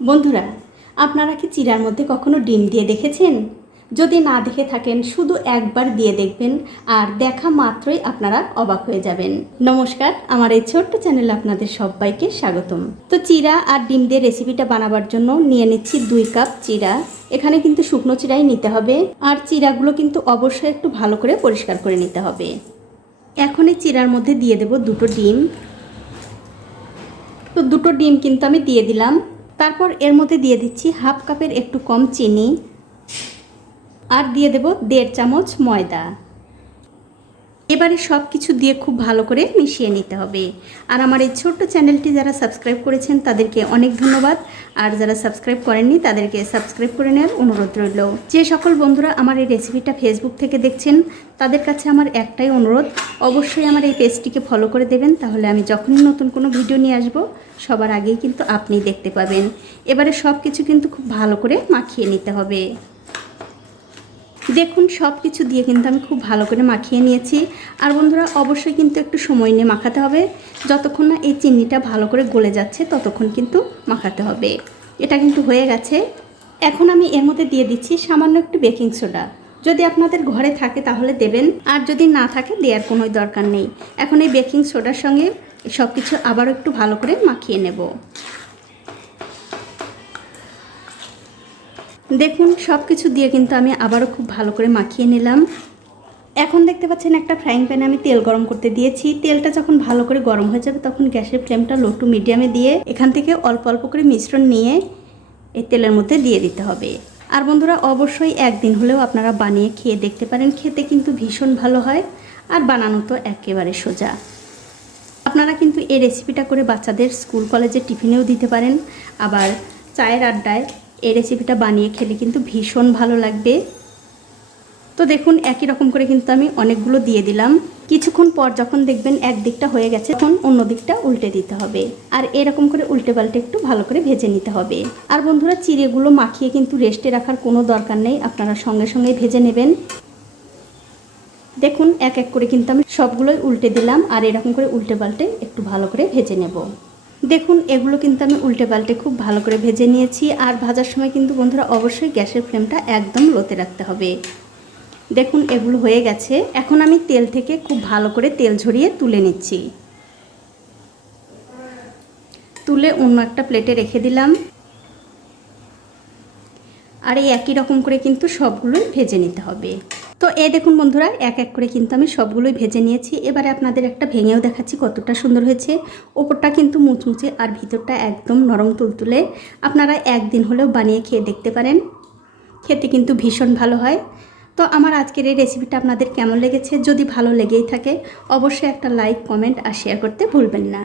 বন্ধুরা, আপনারা কি চিরার মধ্যে কখনো ডিম দিয়ে দেখেছেন? যদি না দেখে থাকেন, শুধু একবার দিয়ে দেখবেন, আর দেখা মাত্রই আপনারা অবাক হয়ে যাবেন। নমস্কার, আমার এই ছোট্ট চ্যানেলে আপনাদের সবাইকে স্বাগতম। তো চিরা আর ডিম দিয়ে রেসিপিটা বানাবার জন্য নিয়ে নিচ্ছি দুই কাপ চিরা। এখানে কিন্তু শুকনো চিরাই নিতে হবে, আর চিরাগুলো কিন্তু অবশ্যই একটু ভালো করে পরিষ্কার করে নিতে হবে। এখন এই চিরার মধ্যে দিয়ে দেব দুটো ডিম। তো দুটো ডিম কিন্তু আমি দিয়ে দিলাম। তারপর এর মধ্যে দিয়ে দিচ্ছি হাফ কাপের একটু কম চিনি। আর দিয়ে দেব দেড় চামচ ময়দা। এবারে সব কিছু দিয়ে খুব ভালো করে মিশিয়ে নিতে হবে। আর আমার এই ছোট্ট চ্যানেলটি যারা সাবস্ক্রাইব করেছেন, তাদেরকে অনেক ধন্যবাদ। আর যারা সাবস্ক্রাইব করেননি, তাদেরকে সাবস্ক্রাইব করে নেওয়ার অনুরোধ রইল। যে সকল বন্ধুরা আমার এই রেসিপিটা ফেসবুক থেকে দেখছেন, তাদের কাছে আমার একটাই অনুরোধ, অবশ্যই আমার এই পেজটিকে ফলো করে দেবেন। তাহলে আমি যখনই নতুন কোনো ভিডিও নিয়ে আসব, সবার আগেই কিন্তু আপনি দেখতে পাবেন। এবারে সব কিছু কিন্তু খুব ভালো করে মাখিয়ে নিতে হবে। দেখুন সব কিছু দিয়ে কিন্তু আমি খুব ভালো করে মাখিয়ে নিয়েছি। আর বন্ধুরা, অবশ্যই কিন্তু একটু সময় নিয়ে মাখাতে হবে। যতক্ষণ না এই চিনিটা ভালো করে গলে যাচ্ছে, ততক্ষণ কিন্তু মাখাতে হবে। এটা কিন্তু হয়ে গেছে। এখন আমি এর মধ্যে দিয়ে দিচ্ছি সামান্য একটু বেকিং সোডা। যদি আপনাদের ঘরে থাকে তাহলে দেবেন, আর যদি না থাকে দেওয়ার কোনোই দরকার নেই। এখন এই বেকিং সোডার সঙ্গে সব কিছু আবারও একটু ভালো করে মাখিয়ে নেব। দেখুন সব কিছু দিয়ে কিন্তু আমি আবারও খুব ভালো করে মাখিয়ে নিলাম। এখন দেখতে পাচ্ছেন একটা ফ্রাইং প্যানে আমি তেল গরম করতে দিয়েছি। তেলটা যখন ভালো করে গরম হয়ে যাবে তখন গ্যাসের ফ্লেমটা লো টু মিডিয়ামে দিয়ে এখান থেকে অল্প অল্প করে মিশ্রণ নিয়ে এই তেলের মধ্যে দিয়ে দিতে হবে। আর বন্ধুরা, অবশ্যই একদিন হলেও আপনারা বানিয়ে খেয়ে দেখতে পারেন। খেতে কিন্তু ভীষণ ভালো হয় আর বানানো তো একেবারে সোজা। আপনারা কিন্তু এই রেসিপিটা করে বাচ্চাদের স্কুল কলেজে টিফিনেও দিতে পারেন। আবার চায়ের আড্ডায় এই রেসিপিটা বানিয়ে খেলে কিন্তু ভীষণ ভালো লাগবে। তো দেখুন, একই রকম করে কিন্তু আমি অনেকগুলো দিয়ে দিলাম। কিছুক্ষণ পর যখন দেখবেন এক দিকটা হয়ে গেছে, তখন অন্য দিকটা উল্টে দিতে হবে। আর এরকম করে উল্টে পাল্টে একটু ভালো করে ভেজে নিতে হবে। আর বন্ধুরা, চিড়েগুলো মাখিয়ে কিন্তু রেস্টে রাখার কোনো দরকার নেই। আপনারা সঙ্গে সঙ্গে ভেজে নেবেন। দেখুন, এক এক করে কিন্তু আমি সবগুলোই উল্টে দিলাম। আর এরকম করে উল্টে পাল্টে একটু ভালো করে ভেজে নেব। দেখুন, এগুলো কিন্তু আমি উল্টে পাল্টে খুব ভালো করে ভেজে নিয়েছি। আর ভাজার সময় কিন্তু বন্ধুরা অবশ্যই গ্যাসের ফ্লেমটা একদম লোতে রাখতে হবে। দেখুন, এগুলো হয়ে গেছে। এখন আমি তেল থেকে খুব ভালো করে তেল ঝরিয়ে তুলে নিচ্ছি। তুলে অন্য একটা প্লেটে রেখে দিলাম। আর এই একই রকম করে কিন্তু সবগুলোই ভেজে নিতে হবে। তো এ দেখুন বন্ধুরা, এক এক করে কিন্তু আমি সবগুলোই ভেজে নিয়েছি। এবারে আপনাদের একটা ভেঙেও দেখাচ্ছি কতটা সুন্দর হয়েছে। ওপরটা কিন্তু মুচমুচে আর ভিতরটা একদম নরম তুলতুলে। আপনারা একদিন হলেও বানিয়ে খেয়ে দেখতে পারেন। খেতে কিন্তু ভীষণ ভালো হয়। তো আমার আজকের এই রেসিপিটা আপনাদের কেমন লেগেছে? যদি ভালো লেগেই থাকে, অবশ্যই একটা লাইক কমেন্ট আর শেয়ার করতে ভুলবেন না।